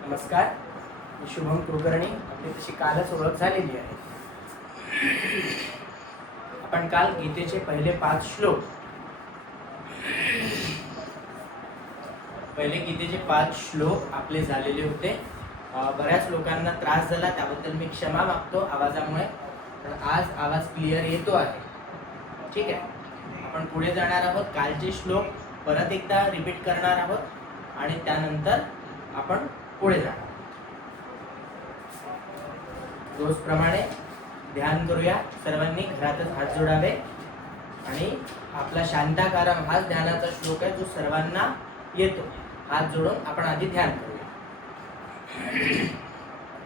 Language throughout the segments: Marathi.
नमस्कार, मी शुभम कुलकर्णी. आपली तशी कालच ओळख झालेली आहे. आपण काल गीतेचे पहिले 5 श्लोक आपले झालेले होते. बऱ्याच लोकांना त्रास झाला, त्याबद्दल मी क्षमा मागतो आवाजामुळे. पण आज आवाज क्लिअर येतो आहे. ठीक आहे, आपण पुढे जाणार आहोत. कालचे श्लोक परत एकदा रिपीट करणार आहोत आणि त्यानंतर आपण पुढे जाणार. रोजप्रमाणे ध्यान करूया. सर्वांनी घरातच हात जोडावे आणि आपला शांताकारम हाच ध्यानाचा श्लोक आहे जो सर्वांना येतो. हात जोडून आपण आधी ध्यान करूया.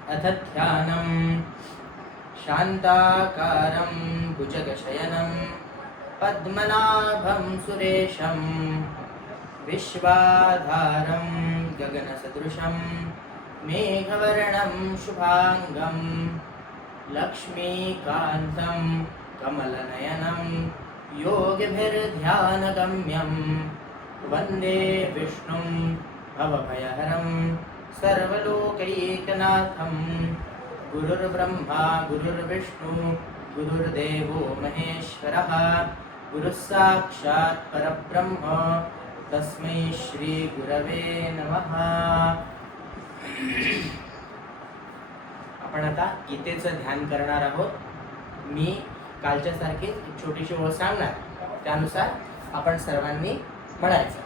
अथ ध्यानम शांताकारं भुजगशयनं पद्मनाभं सुरेशं विश्वाधारं गगनसदृशं मेघवर्णं शुभांगं लक्ष्मीकान्तं कमलनयनं योगिभिर्ध्यानगम्यं वन्दे विष्णुं भवभयहरं सर्वलोकैकनाथं गुरुर्ब्रह्मा गुरुर्विष्णु गुरुर्देवो महेश्वरः गुरुः साक्षात् परब्रह्म तस्मै श्री गुरवे नमः. आपण आता गीतेचं ध्यान करणार आहोत. मी कालच्या सारखी एक छोटीशी ओळ सांगणार, त्यानुसार आपण सर्वांनी म्हणायचं.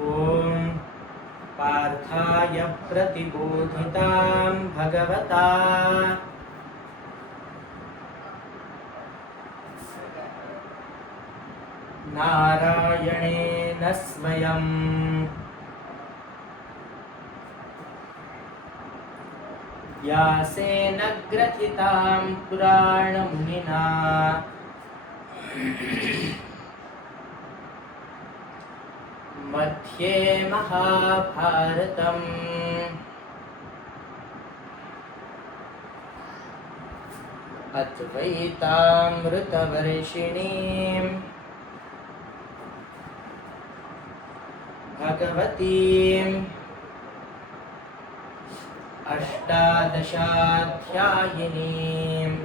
ओम पार्थाय प्रतिबोधितां भगवता नारायणेन स्वयं व्यासेन ग्रथितां पुराणमुनिना मध्ये महाभारतम् अद्वैतामृतवर्षिणीं भगवतीम् अष्टादशाध्यायिनीम्.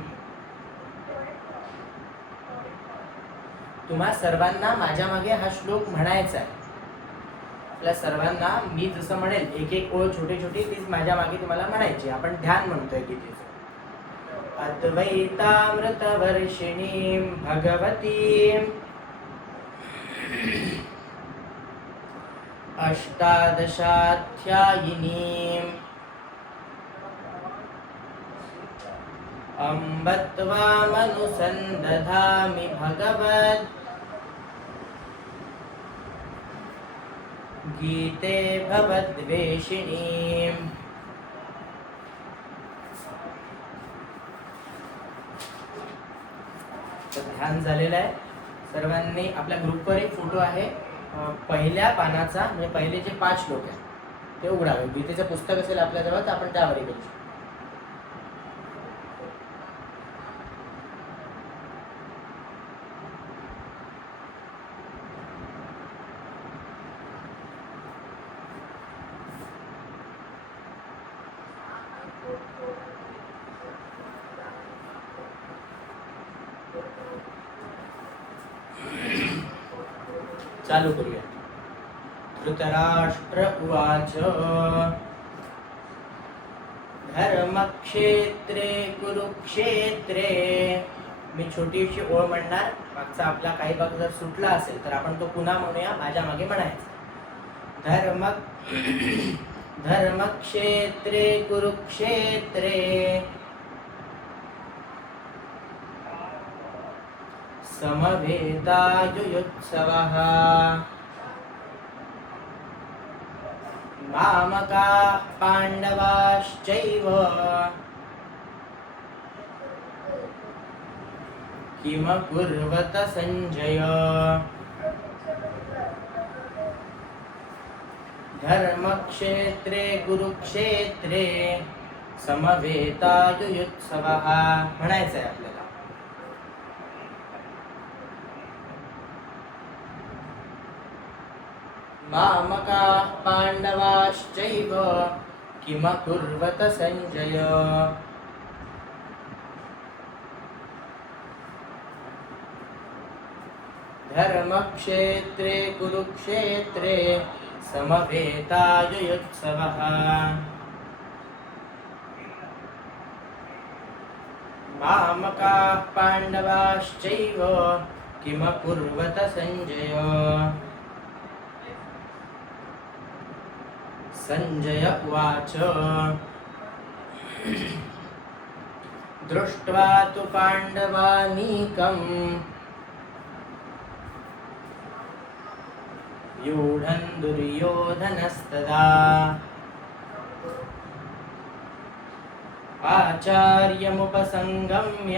तुम्हा सर्वांना माझ्या मागे हा श्लोक म्हणायचा आहे. आपल्या सर्वांना मी जसं म्हणेल एक एक ओळ छोटी छोटी तीच माझ्या मागे तुम्हाला म्हणायची. आपण ध्यान म्हणतोय गीतेचं. अद्वैतामृतवर्षिणीं भगवतीम् अष्टादशाध्यायिनीम् अम्ब त्वामनुसन्दधामि भगवद् गीते भवद्वेषिणीम्. ध्यान झालेलं आहे. सर्वांनी आपल्या ग्रुपवर एक फोटो आहे, पहिल्या पानाचा, म्हणजे पहिले जे 5 श्लोक आहेत ते उघडावे. गीतेचं पुस्तक असेल आपल्याजवळ तर आपण त्यावर करू शकतो. चालू करूया. धृतराष्ट्र उवाच धर्मक्षेत्रे कुरुक्षेत्रे. मी छोटीशी ओळ म्हणणार, मागचा आपला काही भाग जर सुटला असेल तर आपण तो पुन्हा म्हणूया. माझ्या मागे म्हणायचं. धर्मक्षेत्रे कुरुक्षेत्रे समवेतायुयुत्सवः मामकाः पाण्डवाश्चैव किमकुर्वत सञ्जय. धर्मक्षेत्रे कुरुक्षेत्रे समवेतायुयुत्सवः म्हणायचं आहे आपल्याला. मामकाः पाण्डवाश्चैव किमकुर्वत सञ्जय। धर्मक्षेत्रे कुरुक्षेत्रे समवेतायुयुत्सवः। मामकाः पाण्डवाश्चैव किमकुर्वत सञ्जय। सञ्जय उवाच दृष्ट्वा तु पाण्डवानीकम् व्यूढन् दुर्योधनस्तदा। आचार्यमुपसंगम्य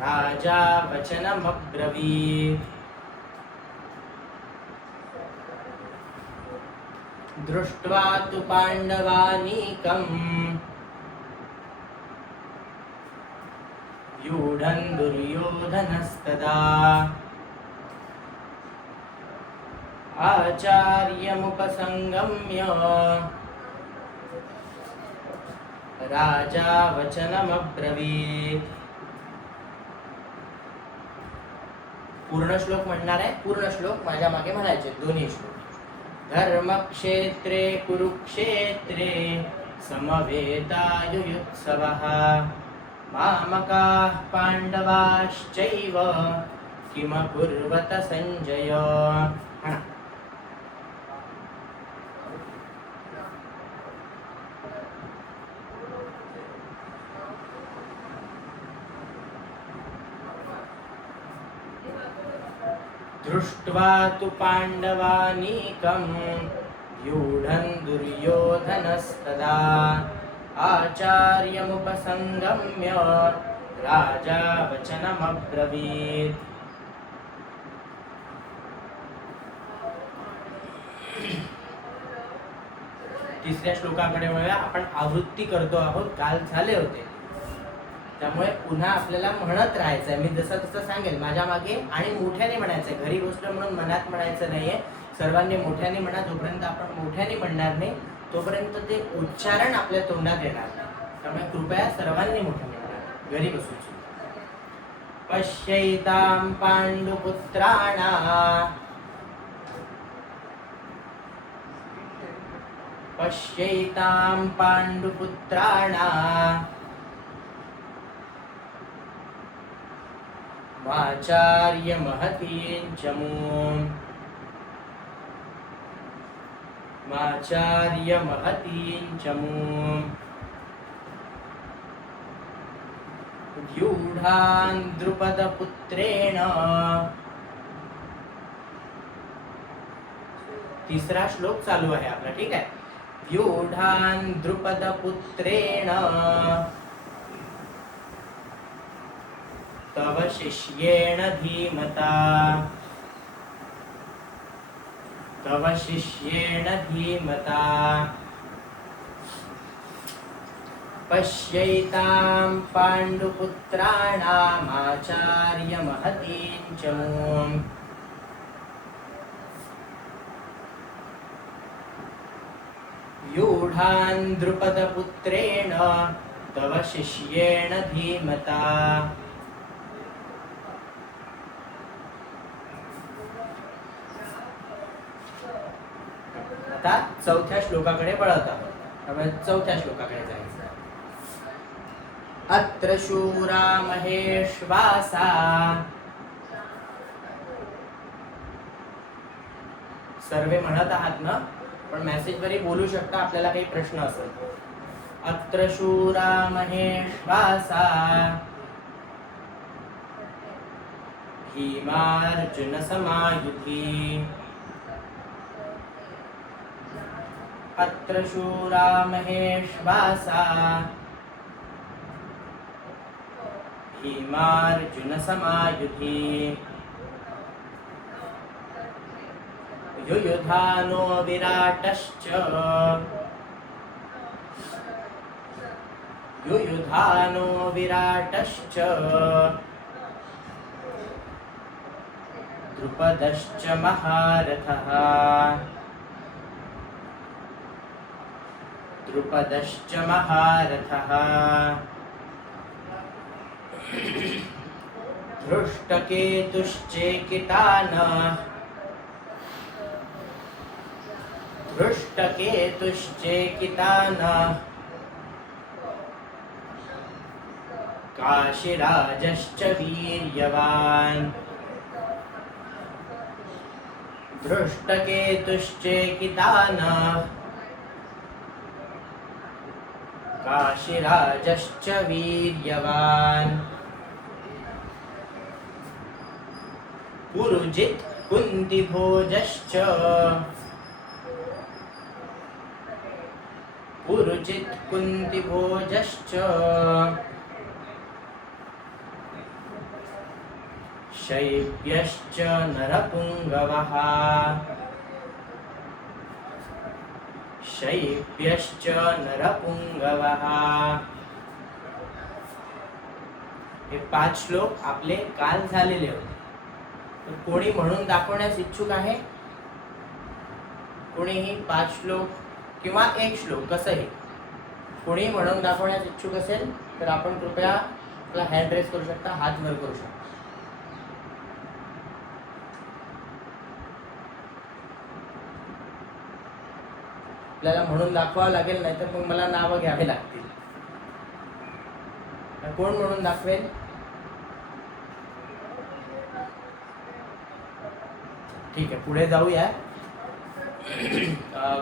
राजा वचनमब्रवीत्। दृष्ट्वा तु पाण्डवानीकम् व्यूढन् दुर्योधनस्तदा। आचार्यमुपसंगम्य राजा वचनमब्रवीत्। पूर्ण श्लोक म्हणणार आहे. पूर्ण श्लोक माझ्या मागे म्हणायचे दोन्ही श्लोक. धर्मक्षेत्रे कुरुक्षेत्रे समवेतायुयुत्सवः। मामकाः पाण्डवाश्चैव किमकुर्वत सञ्जय। दृष्ट्वा तु पाण्डवानीकं व्यूढन् दुर्योधनस्तदा। आचार्यमुपसंगम्य राजा वचनमब्रवीत्। तिसऱ्या श्लोकाकडे वळूया. आपण आवृत्ती करतो आहोत, काल झाले होते, त्यामुळे पुन्हा आपल्याला म्हणत राहायचं आहे. मी जसं तसं सांगेल माझ्या मागे, आणि मोठ्याने म्हणायचं आहे. घरी बसलं म्हणून मनात म्हणायचं नाहीये. सर्वांनी मोठ्याने म्हणा. जोपर्यंत आपण मोठ्याने म्हणणार नाही तोपर्यंत ते उच्चारण आपल्या तोंडात येणार नाही. त्यामुळे कृपया सर्वांनी मोठ्याने म्हणा, घरी बसून. पश्यैतां पाण्डुपुत्राणां पश्यैतां पाण्डुपुत्राणां आचार्य महतीं चमूं आचार्य महतीं चमूं व्यूढान् द्रुपदपुत्रेण. तिसरा श्लोक चालू आहे आपला, ठीक आहे. व्यूढान् द्रुपदपुत्रेण तव शिष्येण धीमता तव शिष्येण धीमता पश्यैतां पाण्डुपुत्राणामाचार्य महतीं चमूं व्यूढान् द्रुपदपुत्रेण तव शिष्येण धीमता. आता चौथ्या श्लोकाकडे वळत आहोत. त्यामुळे चौथ्या श्लोकाकडे जायचं. अत्र शूरा महेश्वासा. सर्वे म्हणत आहात ना, पण मेसेज वरी बोलू शकता आपल्याला काही प्रश्न असेल. अत्र शूरा महेश्वासा भीमार्जुन समायुधी. अत्र शूरा महेश्वासा भीमार्जुन समायुधी. युयुधानो विराटश्च युयुधानो विराटश्च द्रुपदश्च महारथः द्रुपदश्च महारथः धृष्टकेतुश्चेकितानः काशीराजश्च वीर्यवान् धृष्टकेतुश्चेकितानः काशीराजश्च वीर्यवान् पुरुजित् कुन्तिभोजश्च पुरुजित् कुन्तिभोजश्च शैब्यश्च नरपुङ्गवः शैब्यश्च नरपुङ्गवः। हे 5 श्लोक आपले काल झालेले होते. तर कोणी म्हणून दाखवण्यास इच्छुक आहे? कोणीही 5 श्लोक किंवा 1 श्लोक कसंही कोणी म्हणून दाखवण्यास इच्छुक असेल तर आपण कृपया आपला हँड रेस करू शकता, हात वर करू शकता. आपल्याला म्हणून दाखवावं लागेल, नाही तर मग मला नावं घ्यावे लागतील. कोण म्हणून दाखवेल? ठीक आहे, पुढे जाऊया.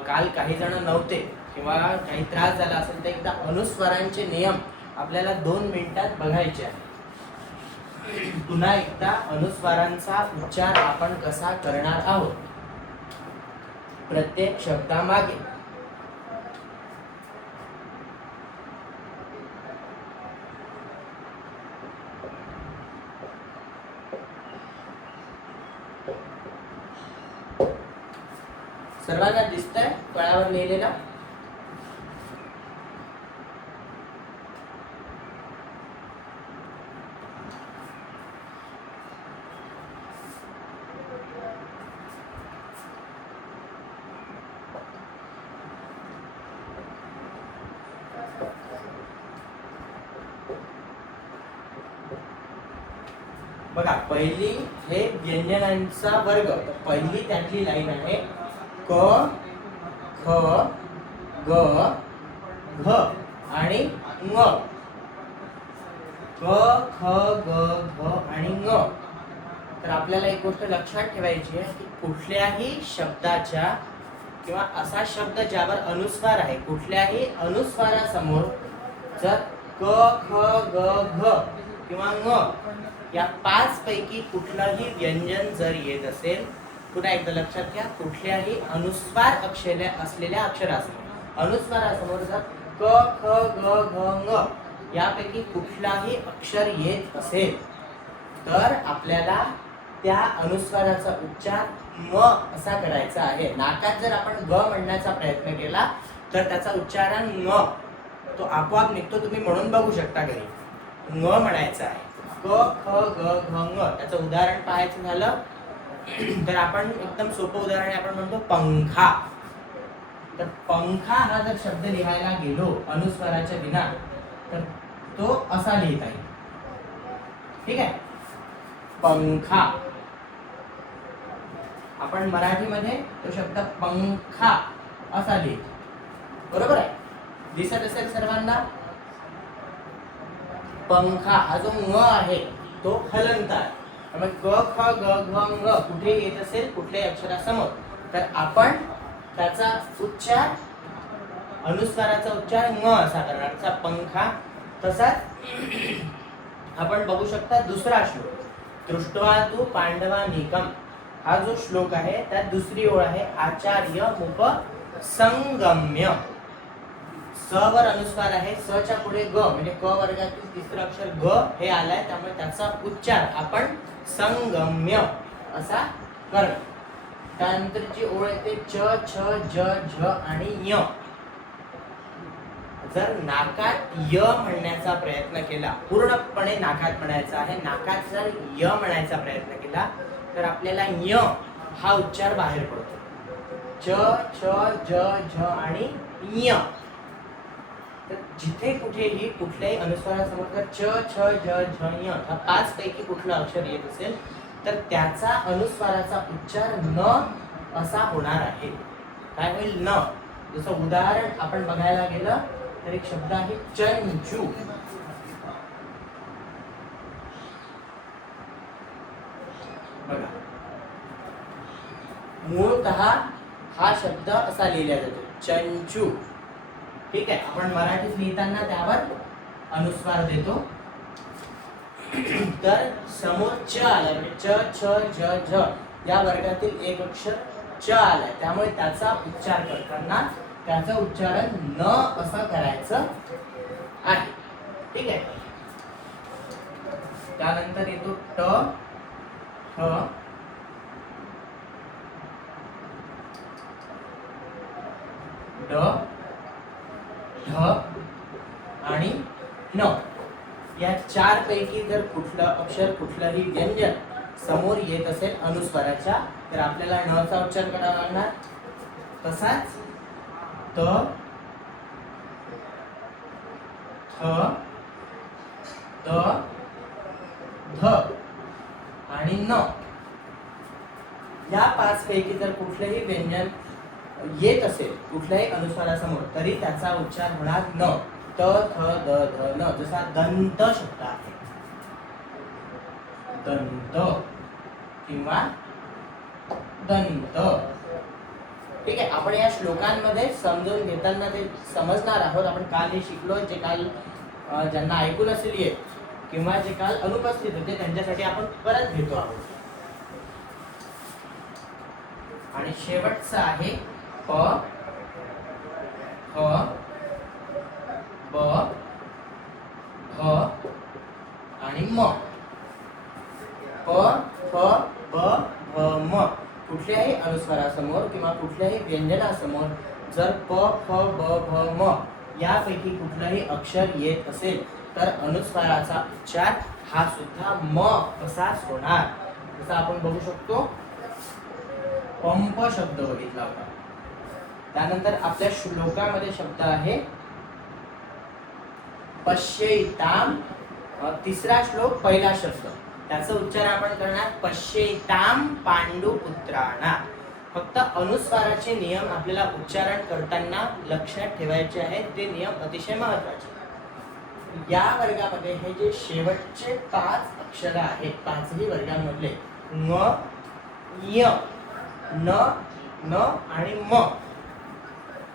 काल काही जण नव्हते किंवा काही त्रास झाला असेल तर एकदा अनुस्वारांचे नियम आपल्याला 2 मिनिटात बघायचे आहे. पुन्हा एकदा अनुस्वारांचा उच्चार आपण कसा करणार आहोत प्रत्येक शब्दामागे. सर्वांना दिसतंय फळ्यावर लिहिलेला? बघा, पहिली हे व्यंजनांचा वर्ग. पहिली त्यातली लाईन आहे क, ख, ग, घ आणि ङ. क, ख, ग, घ आणि ङ. तर आपल्याला एक गोष्ट लक्षात ठेवायची आहे की कुठल्याही शब्दाच्या किंवा असा शब्द ज्यावर अनुस्वार आहे, कुठल्याही अनुस्वारासमोर जर क, ख, ग, घ किंवा ङ या 5 पैकी कुठलंही व्यंजन जर येत असेल, पुन्हा एकदा लक्षात घ्या, कुठल्याही अनुस्वार अक्षरे असलेल्या अक्षरासमोर, अनुस्वारासमोर जर क, ख, ग, घ, ङ यापैकी कुठलाही अक्षर येत असेल तर आपल्याला त्या अनुस्वाराचा उच्चार म असा करायचा आहे. नाकात जर आपण ग म्हणण्याचा प्रयत्न केला तर त्याचा उच्चारण म तो आपोआप निघतो. तुम्ही म्हणून बघू शकता घरी. ङ म्हणायचं आहे. क, ख, ग, घ, ङ. त्याचं उदाहरण पाहायचं झालं तर आपण एकदम सोपं उदाहरण आपण म्हणतो पंखा. तर पंखा हा जर शब्द लिहायला गेलो अनुस्वाराच्या विना तर तो असा लिहिता येईल. ठीक आहे, पंखा. आपण मराठीमध्ये तो शब्द पंखा असा लिहितो. बरोबर आहे? दिसत असेल सर्वांना? पंखा हा जो ङ आहे तो हलंत आहे. मग क, ख, ग, घ, ङ कुठे येत असेल कुठल्याही अक्षरासमोर तर आपण त्याचा उच्चार, अनुस्वाराचा उच्चार ङ असा करणार. त्याचा पंखा. तसाच आपण बघू शकता दुसरा श्लोक, दृष्ट्वा तु पांडवानीकम. हा जो श्लोक आहे त्यात दुसरी ओळ आहे आचार्य मुप संगम्य. स वर अनुस्वार आहे, स च्या पुढे ग म्हणजे क वर्गातील तिसरं अक्षर ग हे आलंय, त्यामुळे त्याचा उच्चार आपण संगम्य असा करणार. त्यानंतरची ओळ येते च, छ, ज, झ आणि य. जर नाकात य म्हणण्याचा प्रयत्न केला, पूर्णपणे नाकात म्हणायचा आहे, नाकात जर य म्हणायचा प्रयत्न केला तर आपल्याला य हा उच्चार बाहेर पडतो. च, छ, ज, झ आणि य. तर जिथे कुठेही कुठल्याही अनुस्वारासमोर जर च, छ, ज, झ, य हा 5 पैकी कुठलं अक्षर येत असेल तर त्याचा अनुस्वाराचा उच्चार न असा होणार आहे. काय होईल? न. जसं उदाहरण आपण बघायला गेलं तर एक शब्द आहे चंचू. बघा, मूळतः हा शब्द असा लिहिला जातो चंचू. ठीक आहे, आपण मराठीत लिहिताना त्यावर अनुस्वार देतो. तर समोर च आला, च, छ, ज, झ या वर्गातील एक अक्षर च आलाय, त्यामुळे त्याचा उच्चार करताना त्याचं उच्चारण न असं करायचं आहे. ठीक आहे. त्यानंतर येतो ट, ठ, ड, ढ आणि न. या 4 पैकी जर कुठलं अक्षर कुठलंही व्यंजन समोर येत असेल अनुस्वाराच्या तर आपल्याला न चा उच्चार करावा लागणार. तसाच त, थ, द, ध आणि न या 5 पैकी जर कुठलेही व्यंजन येत असेल कुठल्याही अनुस्वारासमोर तरी त्याचा उच्चार होणार न. त, थ, द, ध, न. जसा दंत शब्द आहे, दंत किंवा दंत. ठीक आहे, आपण या श्लोकांमध्ये समजून घेताना ते समजणार आहोत. आपण काल हे शिकलो, जे काल ज्यांना ऐकून असेल येत किंवा जे काल अनुपस्थित होते त्यांच्यासाठी आपण परत घेतो आहोत. आणि शेवटचा आहे प, ह, ब, भ आणि म. प, फ, ब, भ, म. कुठल्याही अनुस्वारासमोर किंवा कुठल्याही व्यंजनासमोर जर प, फ, ब, भ, म यापैकी कुठलंही अक्षर येत असेल तर अनुस्वाराचा उच्चार हा सुद्धा म असाच होणार. जसं आपण बघू शकतो पंप शब्द बघितला होता. त्यानंतर आपल्या श्लोकामध्ये शब्द आहे पश्येताम. तिसरा श्लोक पहिला शब्द त्याचा उच्चार आपण करणार पश्येताम पांडुपुत्राणा. फक्त अनुस्वाराचे नियम आपल्याला उच्चारण करताना लक्षात ठेवायचे आहेत. ते नियम अतिशय महत्त्वाचे. या वर्गामध्ये हे जे शेवटचे 5 अक्षर आहेत 5ही वर्गांमधले न, य, न, न आणि म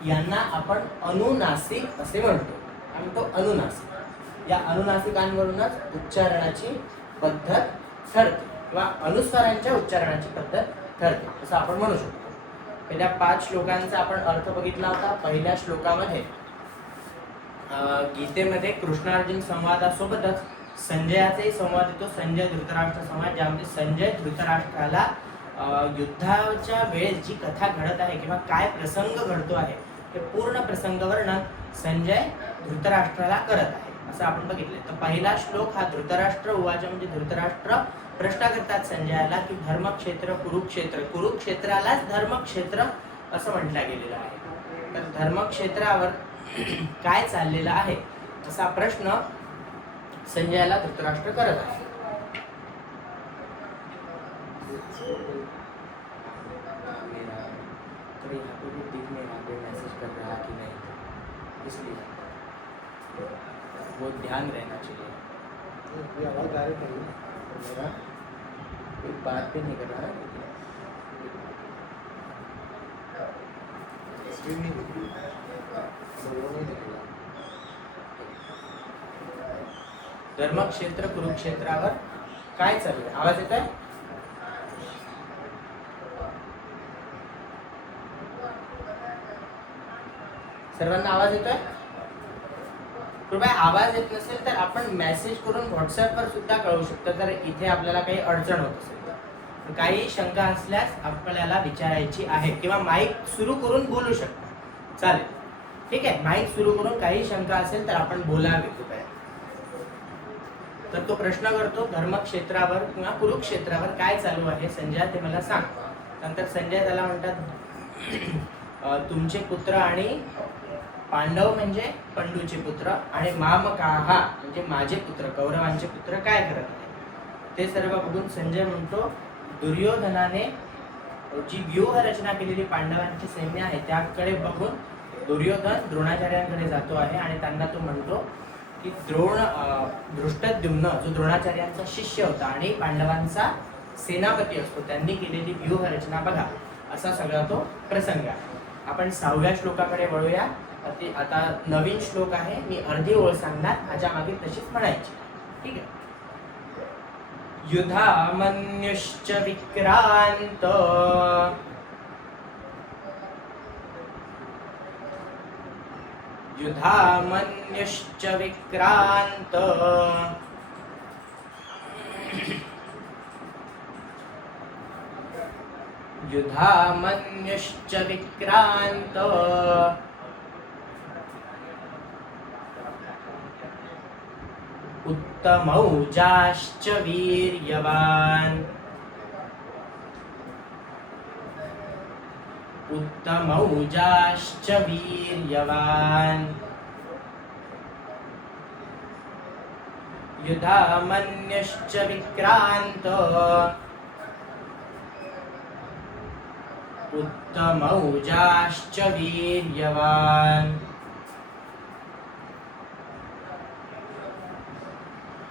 यांना आपण अनुनासिक असे म्हणतो. आणि तो अनुनासिक, या अनुनासिकांवरूनच उच्चारणाची पद्धत ठरते किंवा अनुस्वारांच्या उच्चारणाची पद्धत ठरते असं आपण म्हणू शकतो. पहिल्या 5 श्लोकांचा आपण अर्थ बघितला होता. पहिल्या श्लोकामध्ये गीतेमध्ये कृष्णार्जुन संवादासोबतच संजयाचाही संवाद येतो, संजय धृतराष्ट्र संवाद, ज्यामध्ये संजय धृतराष्ट्राला युद्धाच्या वेळेस जी कथा घडत आहे किंवा काय प्रसंग घडतो आहे हे पूर्ण प्रसंग वर्णन संजय धृतराष्ट्राला करत आहे असं आपण बघितलं. तर पहिला श्लोक हा धृतराष्ट्र उवाच म्हणजे धृतराष्ट्र प्रश्न करतात संजयाला की धर्मक्षेत्र कुरुक्षेत्र, कुरुक्षेत्रालाच धर्मक्षेत्र असं म्हटलं गेलेलं आहे. तर धर्मक्षेत्रावर काय चाललेलं आहे असा प्रश्न संजयाला धृतराष्ट्र करत आहे. तो यहाँ पे भी दिख नहीं रहा कोई मैसेज कर रहा कि नहीं, इसलिए वो ध्यान रहना चाहिए. आवाज आ रही है मेरा कोई बात भी नहीं कर रहा है. धर्मक्षेत्र कुरुक्षेत्रावर काय चालू आहे? आवाज येत आहे? सर्वांना आवाज येतोय? कृपया आवाज येत नसेल तर आपण मेसेज करून व्हॉट्सअपवर सुद्धा कळवू शकतो जर इथे आपल्याला काही अडचण होत असेल तर. काही शंका असल्यास आपल्याला विचारायची आहे किंवा माईक सुरू करून बोलू शकता, चालेल. ठीक आहे, माईक सुरू करून काही शंका असेल तर आपण बोलावे कृपया. तर तो प्रश्न करतो धर्मक्षेत्रावर किंवा कुरुक्षेत्रावर काय चालू आहे संजय ते मला सांग. नंतर संजय त्याला म्हणतात तुमचे पुत्र आणि पांडव म्हणजे पंडूचे पुत्र आणि मामकाहा म्हणजे माझे पुत्र कौरवांचे पुत्र काय करत आहे ते सर्व बघून संजय म्हणतो दुर्योधनाने जी व्यूह रचना केलेली पांडवांची सैन्य आहे त्याकडे बघून दुर्योधन द्रोणाचार्यांकडे जातो आहे आणि त्यांना तो म्हणतो की धृष्टद्युम्न जो द्रोणाचार्यांचा शिष्य होता आणि पांडवांचा सेनापती असतो त्यांनी केलेली व्यूह रचना बघा असा सगळा तो प्रसंग आहे. आपण 6व्या श्लोकाकडे वळूया. आता नवीन श्लोक आहे मी अर्धी ओळ सांगणार माझ्या मागे तशीच म्हणायची. ठीक आहे. युधामन्युश्च विक्रांत युधामन्युश्च विक्रांत युधामन्युश्च विक्रांत उत्तमौजाश्च वीर्यवान् उत्तमौजाश्च वीर्यवान् युधामन्युश्च विक्रांत उत्तमौजाश्च वीर्यवान्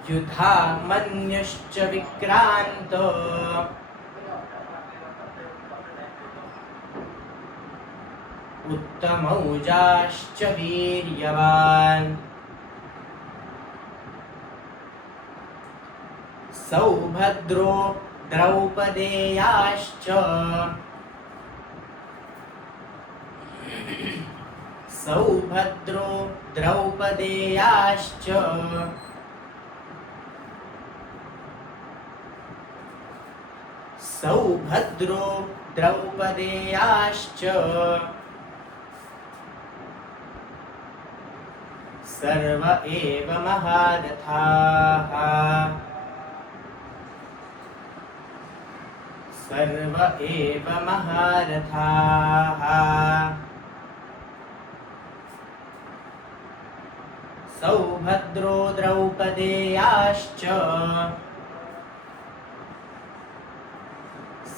युधामन्युश्च विक्रांत उत्तमौजाश्च वीर्यवान् सौभद्रो द्रौपदेयाश्च सौभद्रो द्रौपदेयाश्च सौभद्रो द्रौपदेयाश्च सर्व एव महारथाः सर्व एव महारथाः सौभद्रो द्रौपदेयाश्च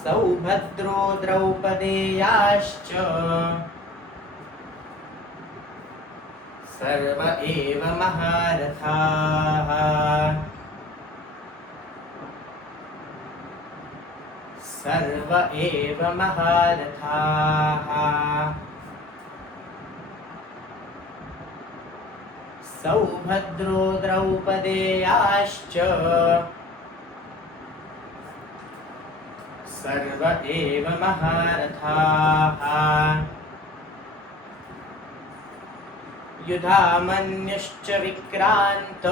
सौभद्रो द्रौपदेयाश्च सर्व एव महारथाः सर्व एव महारथाः सौभद्रो द्रौपदेयाश्च सर्व एव महारथाः युधामन्युश्च विक्रांत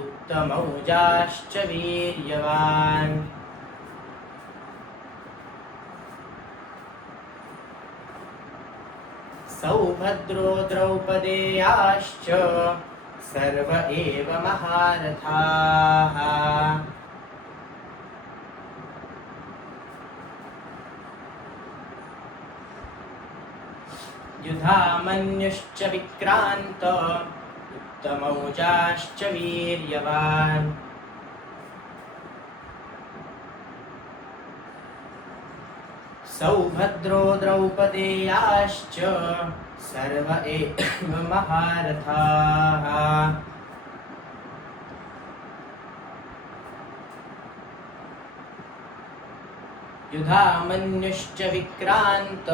उत्तमौजाश्च वीर्यवान् सौभद्रो द्रौपदेयाश्च सर्व एव महारथाः युधामन्युश्च विक्रांत उत्तमौजाश्च वीर्यवान् सौभद्रो द्रौपदेयाश्च सर्व एव महारथाः युधामन्युश्च विक्रांत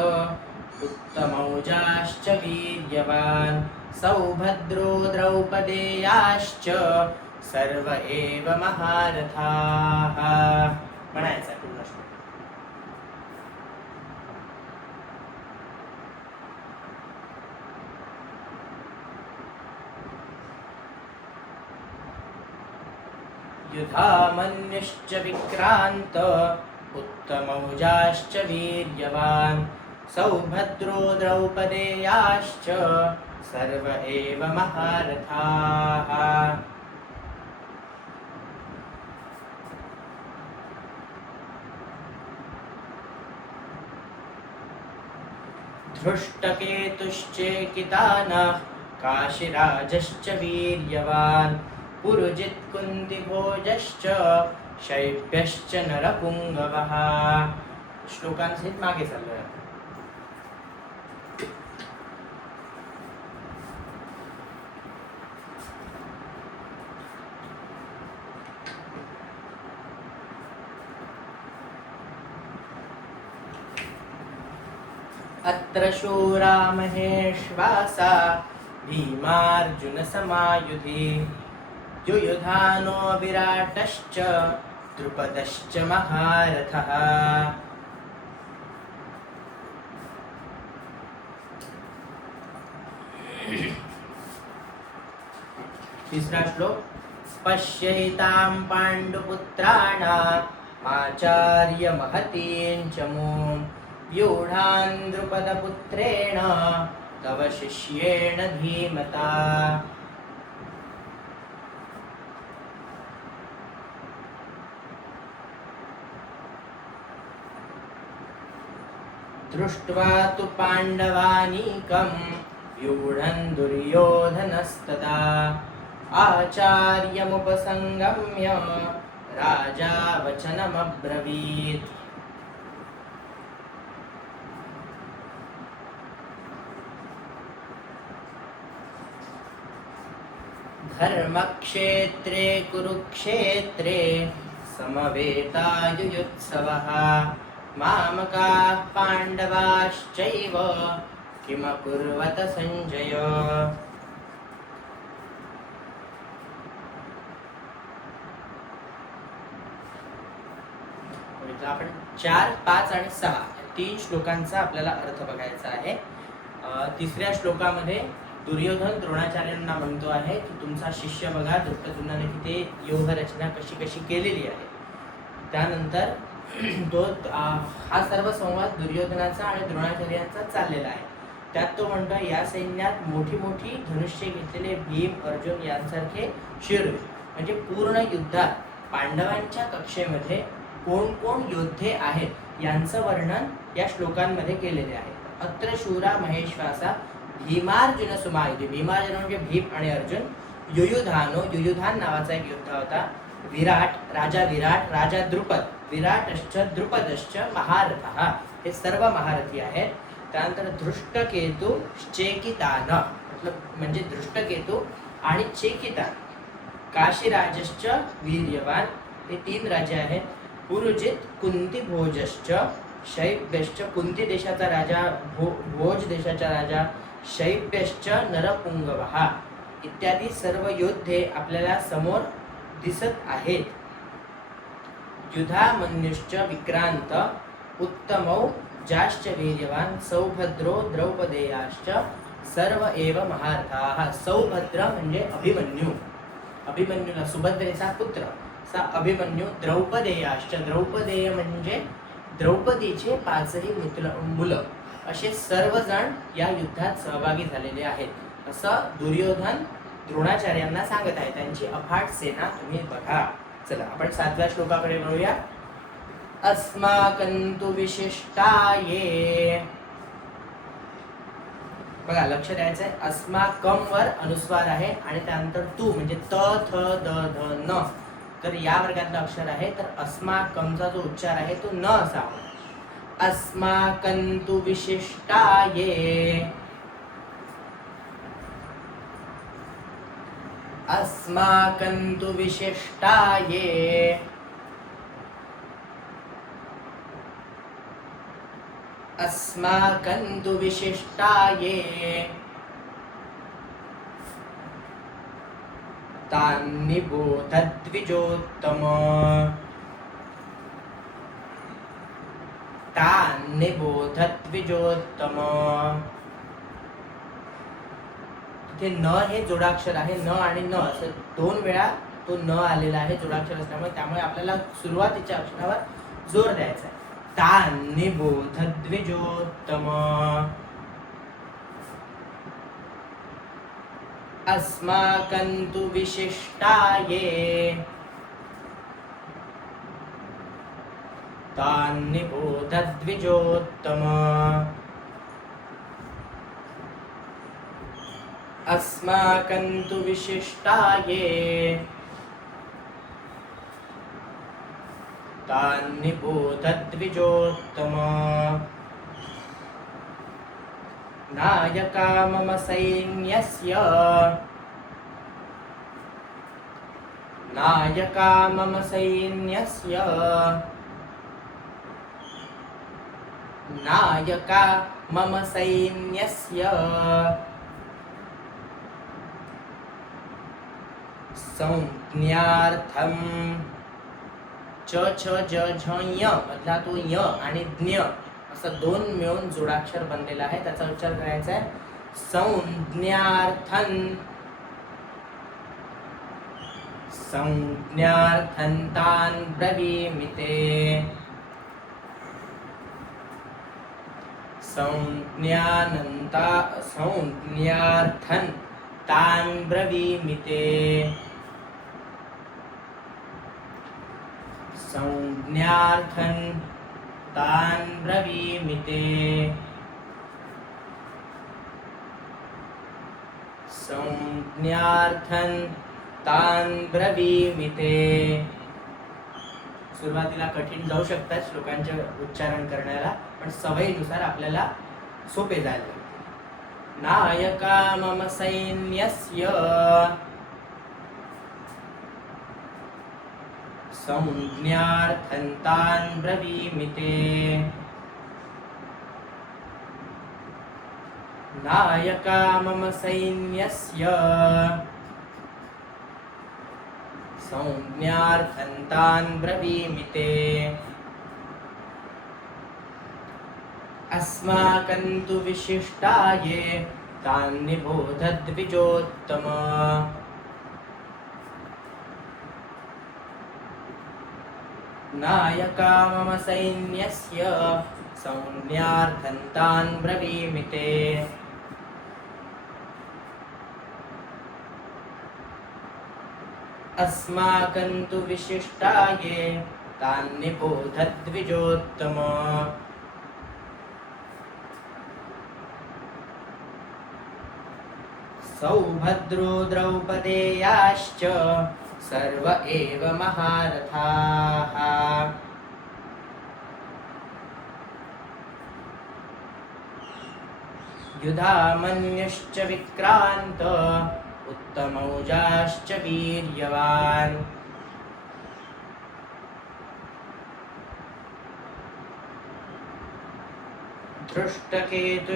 उत्तमौजाश्च वीर्यवान् सौभद्रो द्रौपदेयाश्च सर्व एव महारथाः. म्हणायचं पूर्ण श्लोक. युधामन्युश्च विक्रांत उत्तमौजाश्च वीर्यवान् सौभद्रो द्रौपदेयाश्च सर्व एव महारथाः. धृष्टकेतुश्चेकितानः काशीराजश्च वीर्यवान् पुरुजित् कुन्तिभोजश्च शैब्यश्च नरपुङ्गवः. श्लोकांसहित मागे चाललोय. अत्र शूरा महेश्वासा भीमार्जुनसमायुधि युयुधानो विराटश्च द्रुपदश्च महारथः. तीसरा श्लोक. पश्यैतां पाण्डुपुत्राणाम् आचार्य महतीं च मूं व्यूढान् द्रुपदपुत्रेण तव शिष्येण धीमता. दृष्ट्वा तु पाण्डवानीकं व्यूढन् दुर्योधनस्तदा आचार्यमुपसंगम्य राजा वचनमब्रवीत्. धर्मक्षेत्रे कुरुक्षेत्रे समवेतायुयुत्सवः मामकाः पाण्डवाश्चैव किमकुर्वत संजय. आपण 4, 5 आणि 6 तीन श्लोकांचा आपल्याला अर्थ बघायचा आहे. तिसऱ्या श्लोकामध्ये दुर्योधन द्रोणाचार्यांना म्हणतो आहे की तुमचा शिष्य बघा दुर्योधनाने तिथे व्यूह रचना कशी कशी केलेली आहे. त्यानंतर तो हा सर्व संवाद दुर्योधनाचा आणि द्रोणाचार्यांचा चाललेला आहे. त्यात तो म्हणतो या सैन्यात मोठी मोठी धनुष्य घेतलेले भीम अर्जुन यांसारखे शूरवीर म्हणजे पूर्ण युद्धात पांडवांच्या कक्षेमध्ये कोण कोण योद्धे आहेत यांचं वर्णन या श्लोकांमध्ये केलेले आहे. अत्र शूरा महेश्वासा भीमार्जुन सुमायुधि. भीमार्जुन म्हणजे भीम आणि अर्जुन. युयुधानो युयुधान नावाचा एक योद्धा होता. विराट राजा द्रुपद विराटश्च द्रुपदश्च महारथः हे सर्व महारथी आहेत. त्यानंतर धृष्टकेतु चेकितान म्हणजे धृष्टकेतु आणि चेकितान काशीराजश्च वीर्यवान हे 3 राजे आहेत. पुरुजित कुंतीभोजश्च शैब्यश्च कुंती देशाचा राजा भोज देशाचा राजा शैब्यश्च नरपुंगवः इत्यादी सर्व योद्धे आपल्याला समोर दिसत आहेत. युधामन्युश्च विक्रांत उत्तमौ जाश्च वीर्यवान सौभद्रो द्रौपदेयाश्च सर्व एव महारथाः. सौभद्र म्हणजे अभिमन्यू. अभिमन्यूला सुभद्रेचा पुत्र सा अभिमन्यू. द्रौपदेयाश्च द्रौपदेय म्हणजे द्रौपदीचे 5ही मुलं असे सर्वजण या युद्धात सहभागी झालेले आहेत असं दुर्योधन द्रोणाचार्यांना सांगत आहे. त्यांची अफाट सेना तुम्ही बघा. चला आपण 7व्या श्लोकाकडे वळूया. अस्माकंतु विशिष्टाये. बघा लक्ष द्यायचं आहे. अस्माकम वर अनुस्वार आहे आणि त्यानंतर तू म्हणजे त थ द ध न तर या वर्गातलं अक्षर आहे. तर अस्माकमचा जो उच्चार आहे तो न असावा. अस्माकंतु विशिष्टाये. अस्माकंतु विशिष्टाये. अस्माकंतु विशिष्टाये. तान्निबोध द्विजोत्तम. तान्निबोध द्विजोत्तम. इथे न हे जोडाक्षर आहे. न आणि न असं 2 वेळा तो न आलेला आहे जोडाक्षर असल्यामुळे. त्यामुळे आपल्याला सुरुवातीच्या अक्षरावर जोर द्यायचा आहे. तान्निबोध द्विजोत्तम. अस्माकंतु विशिष्टाये. तान्निबोध द्विजोत्तम. अस्माकं तु विशिष्टाये तान्निबोधद्विजोत्तम नायका मम सैन्यस्य नायका मम सैन्यस्य नायका मम सैन्यस्य संज्ञार्थम च छ ज झ य मधला तो य आणि ज्ञ असं दोन मिळून जोडाक्षर बनलेला आहे, त्याचा उच्चार करायचा आहे संज्ञार्थन संज्ञार्थन्तान ब्रवीमिते संज्ञार्थन तान ब्रवीमिते संज्ञार्थन तान ब्रवीमिते संज्ञार्थन तान ब्रवीमिते. सुरुवातीला कठीण जाऊ शकतात श्लोकांचे उच्चारण करण्याला, पण सवयीनुसार आपल्याला सोपे जायला लागते. नायका मम सैन्यस्य संज्ञार्थन्तान ब्रवीमिते नायका मम सैन्यस्य संज्ञार्थन्तान ब्रवीमिते अस्माकं तु विशिष्टाये तान्निबोधद्विजोत्तम नायका मम सैन्यस्य संज्ञार्थन्तान ब्रवीमिते अस्माकं तु विशिष्टाये तान्निबोधद्विजोत्तम सौभद्रो द्रौपदेयाश्च सर्व एव महारथाः युधामन्युश्च विक्रान्त उत्तमौजाश्च वीर्यवान्